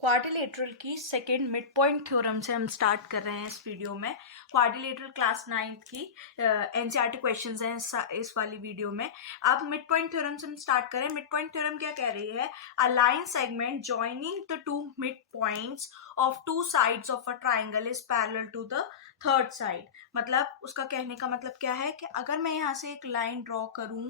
Quadrilateral की second mid point theorem से हम स्टार्ट कर रहे हैं इस वीडियो में। क्वाड्रिलेटरल क्लास 9th की एनसीईआरटी क्वेश्चंस हैं इस वाली वीडियो में। अब मिड पॉइंट थ्योरम से हम स्टार्ट करें। मिड पॉइंट थ्योरम क्या कह रही है? A line segment joining the two mid points of two sides of a triangle is parallel to the third side. मतलब उसका कहने का मतलब क्या है कि अगर मैं यहाँ से एक लाइन ड्रॉ करूं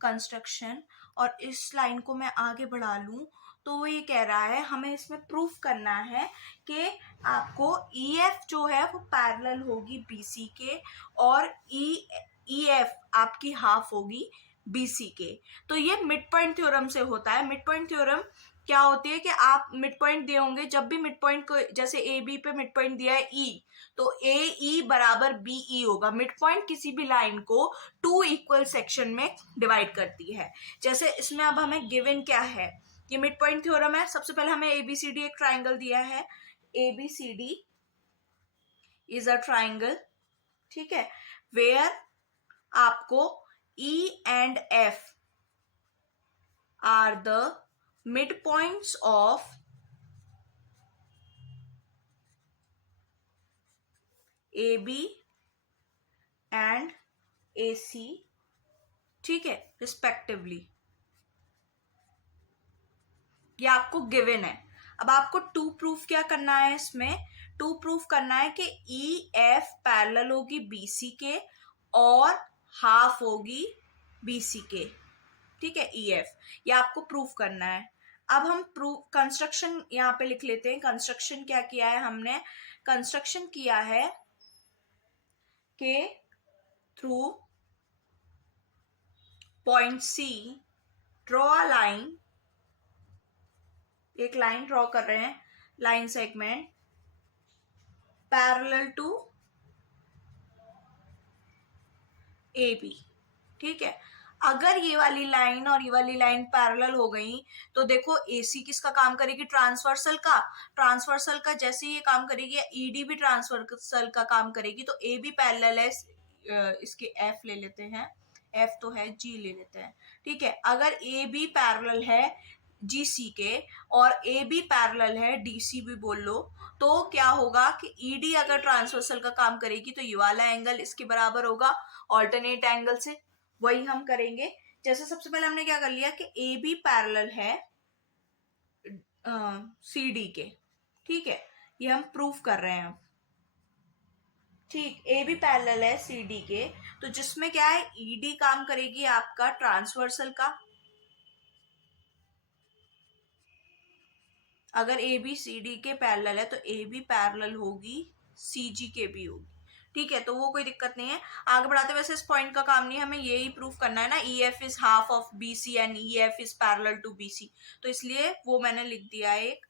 कंस्ट्रक्शन और इस लाइन को मैं आगे बढ़ा लूं, तो वो ये कह रहा है हमें इसमें प्रूफ करना है कि आपको EF जो है वो पैरेलल होगी BC के और EF आपकी हाफ होगी BC के। तो ये मिड पॉइंट थ्योरम से होता है। मिड पॉइंट थ्योरम क्या होती है कि आप मिड पॉइंट दिए होंगे, जब भी मिड पॉइंट को, जैसे AB पे मिड पॉइंट दिया है E, तो AE बराबर BE होगा। मिड पॉइंट किसी भी लाइन को टू इक्वल सेक्शन में डिवाइड करती है। जैसे इसमें अब हमें गिवन क्या है, ये मिड पॉइंट थ्योरम है। सबसे पहले हमें ABCD एक ट्राइंगल दिया है। ABCD इज अ ट्राइंगल, ठीक है, वेयर आपको E and F are the mid points of AB and AC, ठीक है, रिस्पेक्टिवली। ये आपको गिवन है। अब आपको टू प्रूफ क्या करना है? इसमें टू प्रूफ करना है कि EF पैरेलल होगी BC के और हाफ होगी BC के, ठीक है, EF। ये आपको प्रूफ करना है। अब हम प्रूफ कंस्ट्रक्शन यहाँ पे लिख लेते हैं। कंस्ट्रक्शन क्या किया है हमने? कंस्ट्रक्शन किया है कि through point C draw a line, एक लाइन ड्रॉ कर रहे हैं, line segment parallel to AB, ठीक है। अगर ये वाली लाइन और ये वाली लाइन पैरेलल हो गई तो देखो AC किसका काम करेगी? ट्रांसवर्सल का। ट्रांसवर्सल का जैसे ये काम करेगी, ED भी ट्रांसवर्सल का काम करेगी। तो AB पैरेलल है, इसके F ले लेते हैं, F तो है, G ले लेते हैं, ठीक है। अगर AB पैरेलल है GC के और AB पैरेलल है DC भी बोल लो, तो क्या होगा कि ED अगर ट्रांसवर्सल का काम करेगी तो ये वाला एंगल इसके बराबर होगा ऑल्टरनेट एंगल से। वही हम करेंगे। जैसे सबसे पहले हमने क्या कर लिया कि AB पैरेलल है CD के, ठीक है, ये हम प्रूफ कर रहे हैं। ठीक, AB पैरेलल है CD के, तो जिसमें क्या है, ED काम करेगी आपका ट्रांसवर्सल का। अगर ABCD के पैरेलल है तो AB पैरेलल होगी CG के भी होगी, ठीक है। तो वो कोई दिक्कत नहीं है। आगे बढ़ाते वैसे इस पॉइंट का काम नहीं है, हमें यही प्रूफ करना है ना, EF is half of BC and EF is parallel to BC, तो इसलिए वो मैंने लिख दिया एक।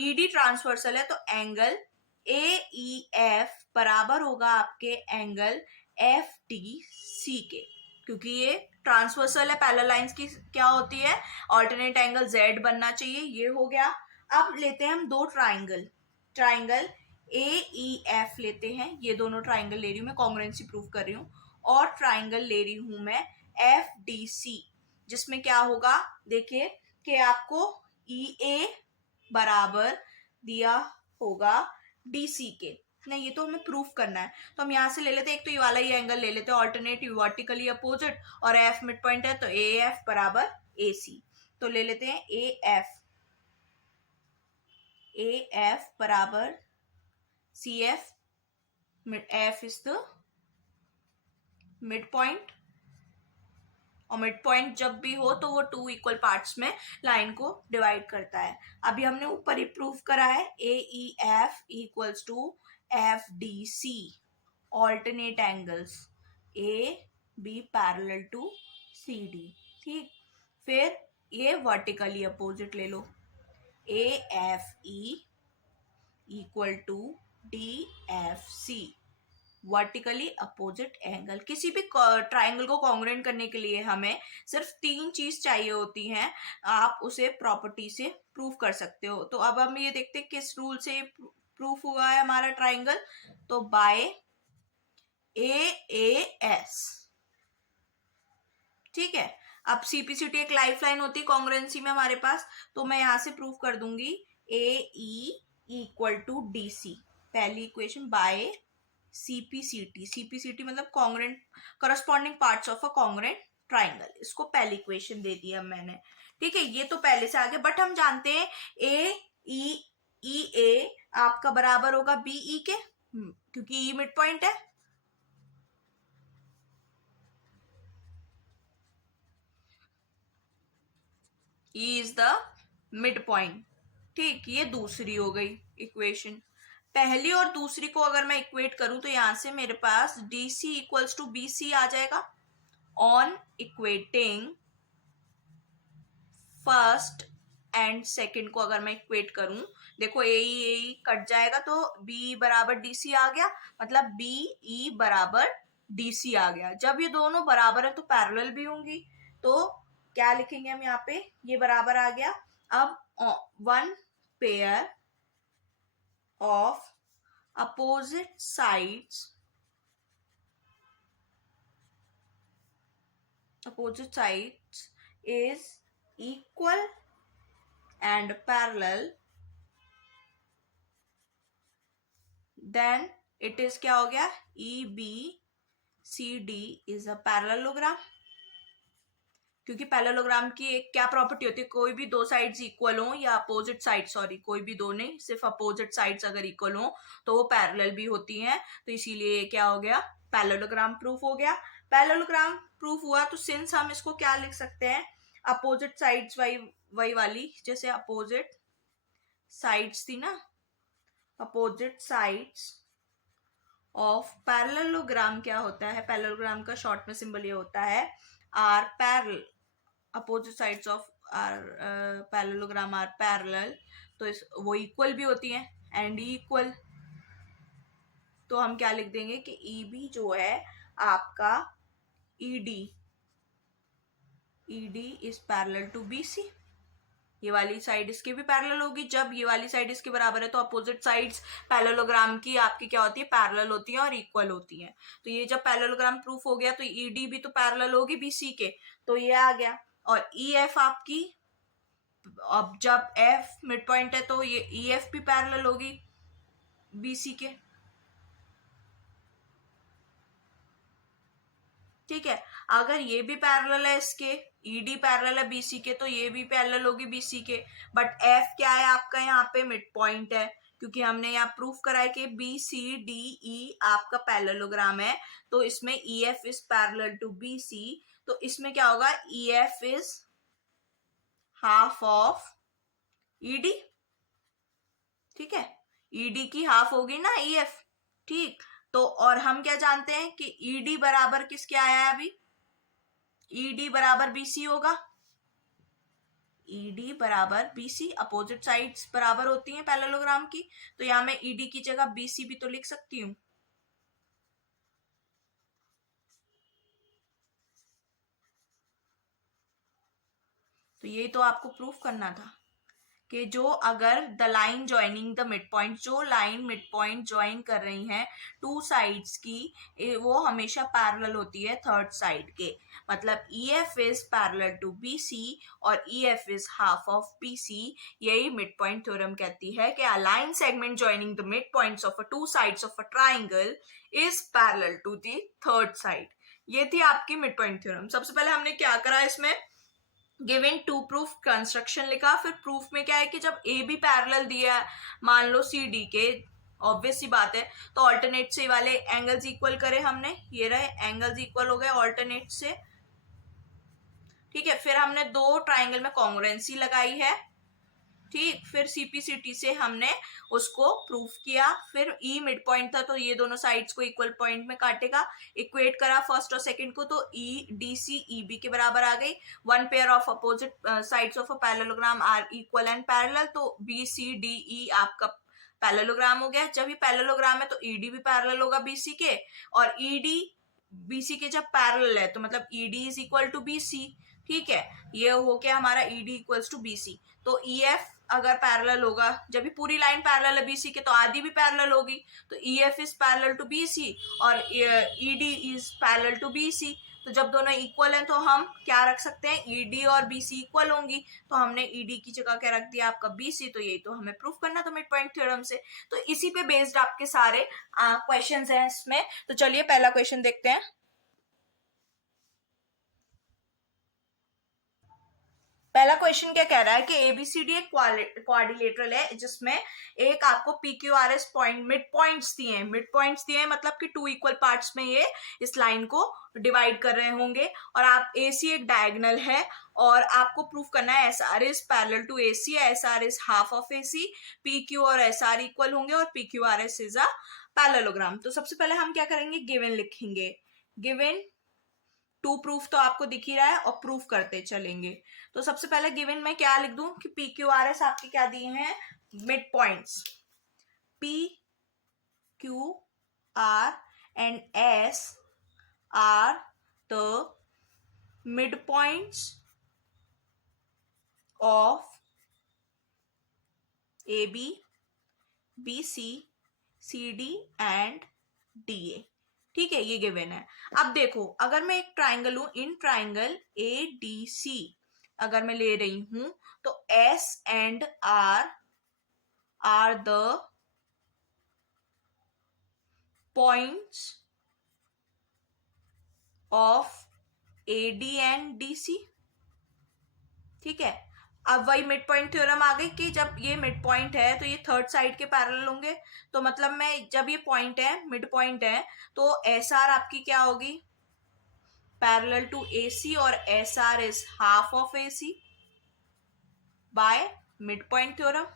ED ट्रांसवर्सल है तो एंगल AEF बराबर होगा आपके एंगल FDC के, क्योंकि ये ट्रांसवर्सल है। पैरेलल लाइंस की क्या होती है? ऑल्टरनेट एंगल Z बनना चाहिए। ये हो गया। अब लेते हैं हम दो ट्राइंगल, ट्राइंगल AEF लेते हैं। ये दोनों ट्राइंगल ले रही हूँ मैं, कॉन्ग्रुएंसी प्रूफ कर रही हूँ। और ट्राइंगल ले रही हूँ मैं FDC, जिसमें क्या होगा, देखिए कि आपको EA बराबर दिया होगा DC के। नहीं, ये तो हमें प्रूफ करना है, तो हम यहाँ से ले लेते हैं। एक तो ये वाला ही एंगल ले लेते हैं, ऑल्टरनेटिव वर्टिकली अपोजिट, और F मिड पॉइंट है तो AF बराबर AC। तो ले लेते हैं AF बराबर CF, F is the mid point, और मिड पॉइंट जब भी हो तो वो टू इक्वल पार्ट्स में लाइन को डिवाइड करता है। अभी हमने ऊपर ही प्रूफ करा है AEF equals to FDC, alternate angles AB parallel to CD, ठीक। फिर ये वर्टिकली अपोजिट ले लो, AFE equal to DFC, vertically opposite angle. किसी भी ट्राइंगल को कॉन्ग्रुएंट करने के लिए हमें सिर्फ तीन चीज चाहिए होती हैं, आप उसे प्रॉपर्टी से प्रूफ कर सकते हो। तो अब हम ये देखते हैं किस रूल से प्रूफ हुआ है हमारा ट्राइंगल, तो बाय AAS, ठीक है। अब CPCT एक लाइफ लाइन होती है कॉन्ग्रुएंसी में हमारे पास, तो मैं यहां से प्रूफ कर दूंगी AE इक्वल टू DC, पहली इक्वेशन बाय CPCT, CPCT मतलब congruent corresponding parts of a congruent triangle, इसको पहली इक्वेशन दे दिया मैंने। ठीक है, ये तो पहले से आगे, बट हम जानते हैं AE आपका बराबर होगा BE के, क्योंकि E मिड पॉइंट है। E is the mid point. ठीक, ये दूसरी हो गई इक्वेशन। पहली और दूसरी को अगर मैं इक्वेट करूं तो यहां से मेरे पास DC इक्वल्स टू BC आ जाएगा। On equating first and second को अगर मैं इक्वेट करूं, देखो ए कट जाएगा तो B बराबर DC आ गया, मतलब BE बराबर DC आ गया। जब ये दोनों बराबर है तो पैरेलल भी होंगी, तो क्या लिखेंगे हम यहाँ पे, ये बराबर आ गया। अब one pair of opposite sides is equal and parallel, then it is क्या हो गया, EBCD is a parallelogram। क्योंकि पैरेललोग्राम की एक क्या प्रॉपर्टी होती है, कोई भी दो साइड्स इक्वल हो या अपोजिट साइड, सॉरी कोई भी दो नहीं, सिर्फ अपोजिट साइड्स अगर इक्वल हो तो वो पैरेलल भी होती हैं, तो इसीलिए क्या हो गया, पैरेललोग्राम प्रूफ हो गया। पैरेललोग्राम प्रूफ हुआ तो सिंस हम इसको क्या लिख सकते हैं, अपोजिट साइड्स वही वाली, जैसे अपोजिट साइड्स थी ना, अपोजिट साइड्स ऑफ पैरेललोग्राम क्या होता है, पैरेललोग्राम का शॉर्ट में सिंबल ये होता है are parallel, opposite sides of are parallelogram are parallel, तो वो इक्वल भी होती हैं, एंड इक्वल, तो हम क्या लिख देंगे कि EB जो है आपका ED is parallel to BC। ये वाली साइड इसके भी पैरेलल होगी, जब ये वाली साइड इसके बराबर है तो अपोजिट साइड्स पैरेललोग्राम की आपकी क्या होती है, पैरेलल होती है और इक्वल होती है। तो ये जब पैरेललोग्राम प्रूफ हो गया तो ED भी तो पैरेलल होगी BC के, तो ये आ गया। और EF आपकी, अब जब F मिड पॉइंट है तो ये EF भी पैरेलल होगी BC के। ठीक है, अगर ये भी पैरेलल है इसके, ED पैरेलल है BC के, तो ये भी पैरेलल होगी BC के। बट F क्या है आपका, यहाँ पे मिड पॉइंट है, क्योंकि हमने यहाँ प्रूफ करा है कि BCDE आपका पैरेललोग्राम है, तो इसमें EF is parallel to BC, तो इसमें क्या होगा, EF is half of ED। ठीक है, ED की हाफ होगी ना EF। ठीक, तो और हम क्या जानते हैं कि ED बराबर किसके आया है अभी, ED बराबर BC होगा, ED बराबर BC, अपोजिट साइड्स बराबर होती हैं पैरेललोग्राम की, तो यहां मैं ED की जगह BC भी तो लिख सकती हूँ। तो यही तो आपको प्रूफ करना था कि जो अगर the line joining the mid point, जो लाइन मिड पॉइंट ज्वाइन कर रही हैं टू साइड्स की, वो हमेशा पैरेलल होती है थर्ड साइड के, मतलब EF is parallel to BC और EF is half of BC। यही मिड पॉइंट थ्योरम कहती है कि a line segment joining the mid points of a two sides of a triangle is parallel to the third side. ये थी आपकी mid point theorem. सबसे पहले हमने क्या करा, इसमें गिवन टू प्रूफ कंस्ट्रक्शन लिखा, फिर प्रूफ में क्या है कि जब ए भी पैरेलल दिया है मान लो CD के, ऑब्वियस सी बात है, तो ऑल्टरनेट से वाले एंगल्स इक्वल करे हमने, ये रहे एंगल्स इक्वल हो गए ऑल्टरनेट से। ठीक है, फिर हमने दो ट्राइंगल में कॉन्ग्रुएंसी लगाई है। ठीक, फिर CPCT से हमने उसको प्रूफ किया, फिर E मिड पॉइंट था तो ये दोनों साइड्स को इक्वल पॉइंट में काटेगा, इक्वेट करा फर्स्ट और सेकंड को, तो EDC EB के बराबर आ गई। One pair of opposite sides of a parallelogram are equal and parallel, तो BCDE आपका पैरेललोग्राम हो गया। जब ये पैरेललोग्राम है तो ED भी पैरेलल होगा BC के, और ED BC के जब पैरेलल है तो मतलब ED is equal to BC। ठीक है, ये हो गया हमारा ED इक्वल्स टू BC। तो EF अगर पैरेलल होगा, जब भी पूरी लाइन पैरेलल है BC के तो आधी भी पैरेलल होगी, तो EF is parallel to BC और ED is parallel to BC। तो जब दोनों इक्वल हैं तो हम क्या रख सकते हैं, ईडी और बीसी इक्वल होंगी, तो हमने ईडी की जगह क्या रख दिया आपका बीसी, तो यही तो हमें प्रूफ करना था मिड पॉइंट थ्योरम से। तो इसी पे बेस्ड आपके सारे क्वेश्चंस हैं इसमें। तो चलिए पहला क्वेश्चन देखते हैं। पहला क्वेश्चन क्या कह रहा है कि एबीसीडी एक क्वाड्रिलेटरल है जिसमें एक आपको पीक्यूआरएस पॉइंट मिड पॉइंट्स दिए हैं, मिड पॉइंट्स दिए हैं मतलब कि टू इक्वल पार्ट्स में ये इस लाइन को डिवाइड कर रहे होंगे, और आप एसी एक डायगोनल है और आपको प्रूफ करना है S R is parallel to A C, S R is half of A C, P Q और एस आर इक्वल होंगे और P Q R S is a parallelogram. तो सबसे पहले हम क्या करेंगे, गिवन लिखेंगे। गिवन टू प्रूफ तो आपको दिख ही रहा है और प्रूफ करते चलेंगे। तो सबसे पहले गिवन में क्या लिख दूं कि पी क्यू आर एस आपके क्या दिए हैं, mid points, P Q R and S R the mid points of A B, B C, C D and D A. ठीक है, ये गिवन है। अब देखो, अगर मैं एक ट्राइंगल हूं, in triangle A D C अगर मैं ले रही हूं तो S and R the points of A D and D C. ठीक है, अब वही मिड पॉइंट थ्योरम आ गई कि जब ये मिड पॉइंट है तो ये थर्ड साइड के पैरेलल होंगे। तो मतलब मैं जब ये पॉइंट है, मिड पॉइंट है, तो एस आर आपकी क्या होगी, पैरेलल टू ए सी, और S R is half of A C by mid point theorem.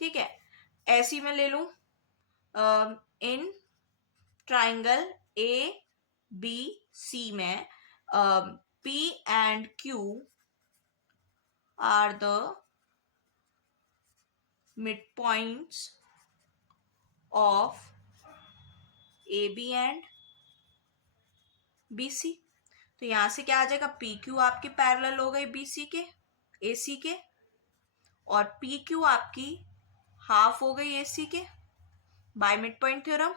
ठीक है, ऐसी मैं ले लू in triangle A B C में P and Q R the mid points of A B and B C. तो यहां से क्या आ जाएगा, पी क्यू आपकी पैरेलल हो गई बी सी के, ए सी के, और पी क्यू आपकी हाफ हो गई ए सी के bye mid point theorem.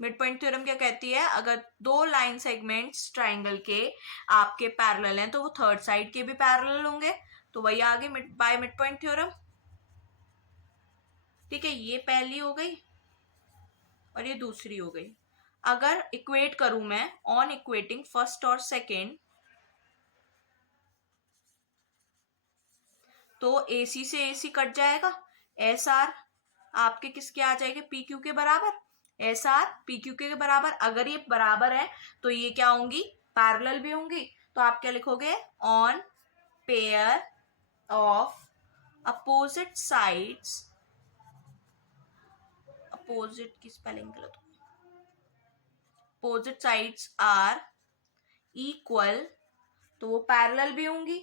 Mid point theorem क्या कहती है, अगर दो लाइन सेगमेंट्स ट्राइंगल के आपके पैरेलल हैं तो वो थर्ड साइड के भी पैरेलल होंगे, तो वही आगे बाय मिड पॉइंट थ्योरम। ठीक है, ये पहली हो गई और ये दूसरी हो गई। अगर इक्वेट करूं मैं, ऑन इक्वेटिंग फर्स्ट और सेकेंड, तो AC से AC कट जाएगा, एस आर आपके किसके आ जाएंगे, पी क्यू के बराबर, एस आर पी क्यू के बराबर। अगर ये बराबर है तो ये क्या होंगी, पैरेलल भी होंगी। तो आप क्या लिखोगे, on pair of opposite sides, opposite की स्पेलिंग गलत, अपोजिट साइड्स आर इक्वल, तो वो पैरेलल भी होंगी।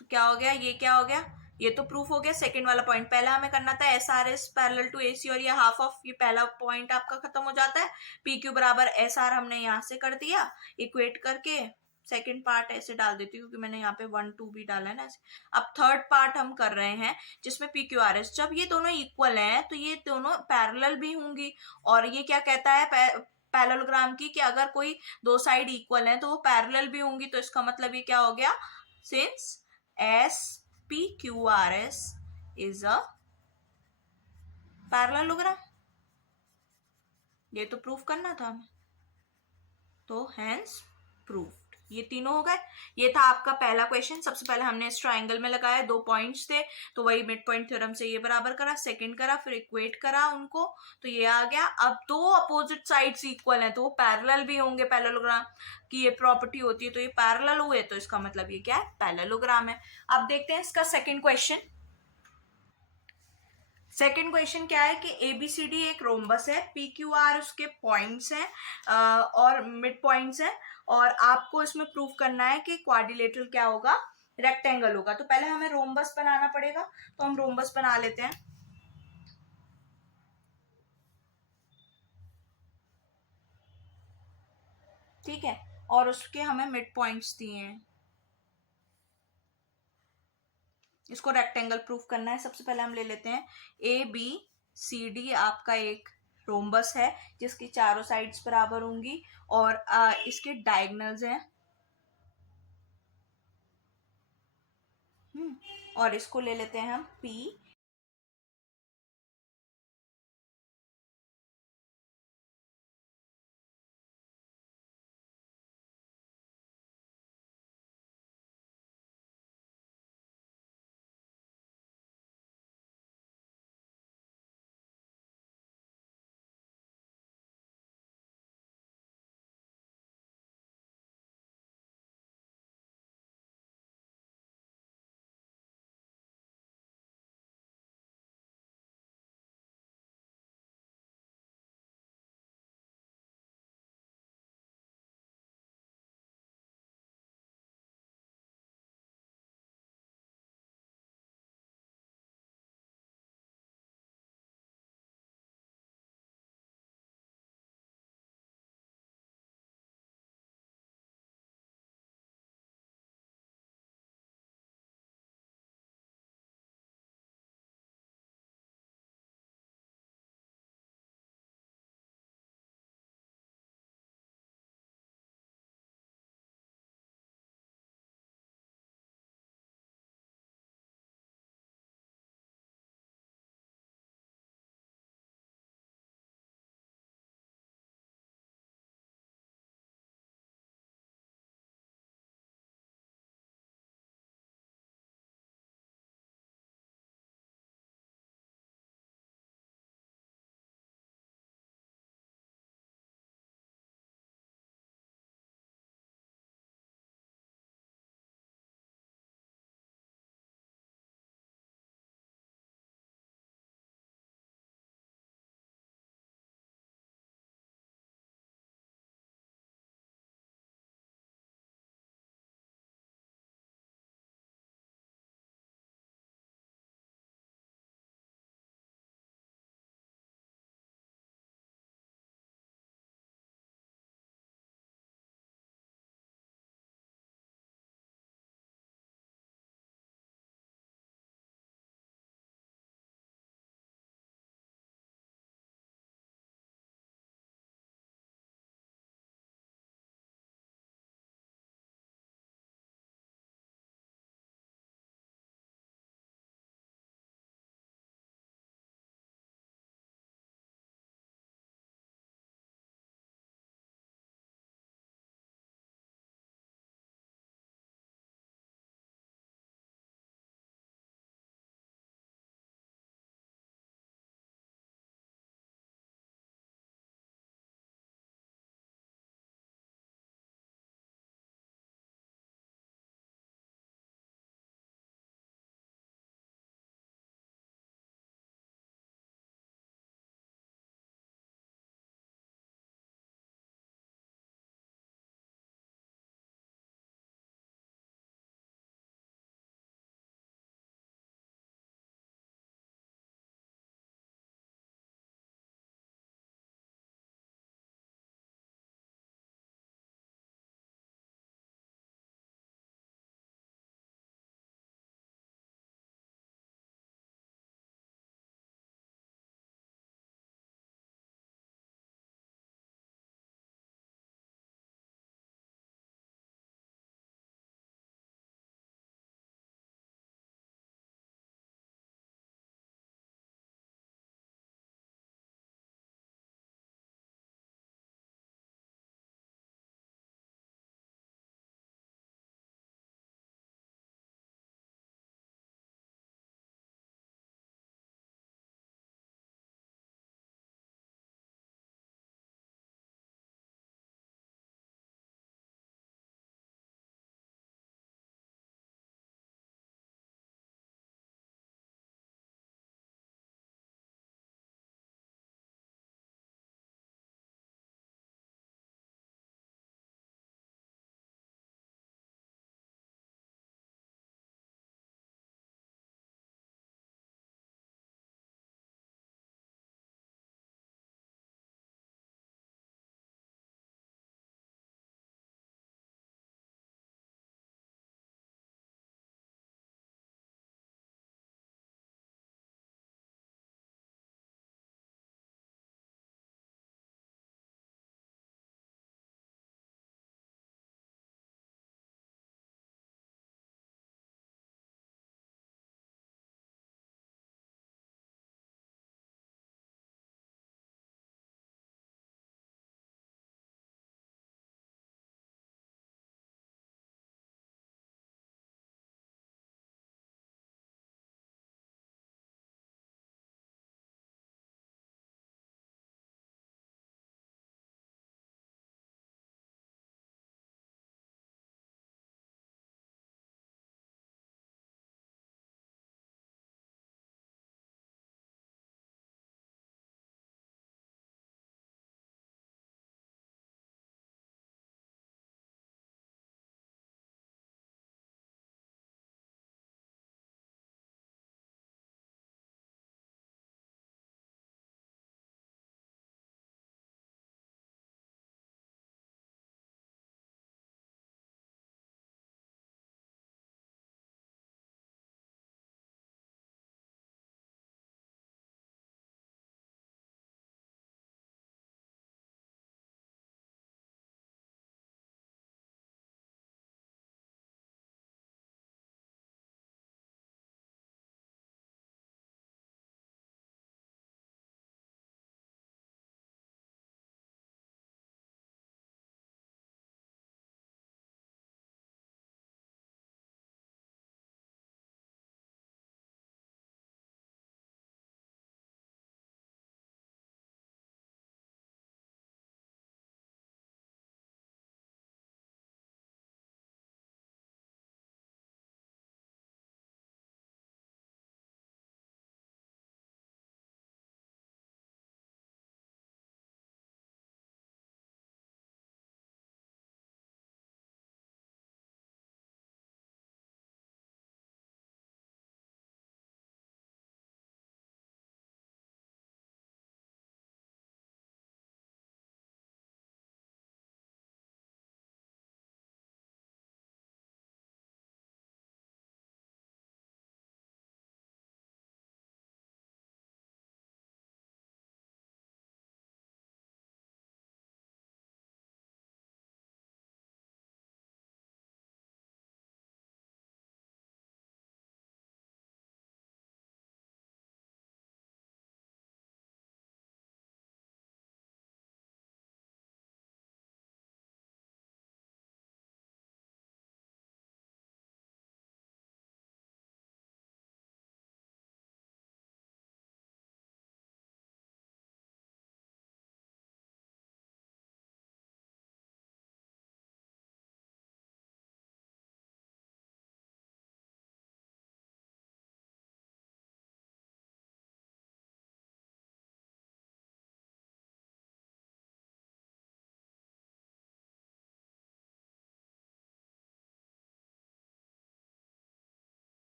तो क्या हो गया, ये क्या हो गया, ये तो प्रूफ हो गया सेकंड वाला पॉइंट। पहला हमें करना था S R S parallel to A C, और ये हाफ ऑफ, ये पहला पॉइंट आपका खत्म हो जाता है। पी क्यू बराबर एस आर हमने यहां से कर दिया इक्वेट करके। सेकंड पार्ट ऐसे डाल देती हूँ क्योंकि मैंने यहाँ पे 1 2 भी डाला है ना ऐसे। अब थर्ड पार्ट हम कर रहे हैं जिसमें पी क्यू आर एस, जब ये दोनों इक्वल हैं तो ये दोनों पैरेलल भी होंगी। और ये क्या कहता है पैरेललोग्राम की, कि अगर कोई दो साइड इक्वल हैं तो वो पैरेलल भी होंगी। तो इसका मतलब ये क्या हो गया, since S P Q R S is a parallelogram. ये तो प्रूफ करना था हमें, तो हैंस प्रूफ्ड। ये तीनों हो गए। ये था आपका पहला क्वेश्चन। सबसे पहले हमने इस ट्राइंगल में लगाया, दो पॉइंट्स थे तो वही मिड पॉइंट थ्योरम से ये बराबर करा, सेकंड करा, फिर इक्वेट करा उनको, तो ये आ गया। अब दो अपोजिट साइड्स इक्वल हैं तो वो पैरेलल भी होंगे, पैरेललोग्राम की ये प्रॉपर्टी होती है। तो ये पैरेलल हुए तो इसका मतलब ये क्या है, पैरेललोग्राम है। अब देखते हैं इसका सेकंड क्वेश्चन। सेकेंड क्वेश्चन क्या है कि एबीसीडी एक रोम्बस है, पी क्यू आर उसके पॉइंट्स हैं और मिड पॉइंट्स हैं, और आपको इसमें प्रूफ करना है कि क्वाड्रिलेटरल क्या होगा, रेक्टेंगल होगा। तो पहले हमें रोम्बस बनाना पड़ेगा, तो हम रोम्बस बना लेते हैं। ठीक है, और उसके हमें मिड पॉइंट्स दिए हैं। इसको रेक्टेंगल प्रूफ करना है। सबसे पहले हम ले लेते हैं ABCD आपका एक रोम्बस है जिसकी चारों साइड्स बराबर होंगी और इसके डायगोनल्स हैं। और इसको ले लेते हैं हम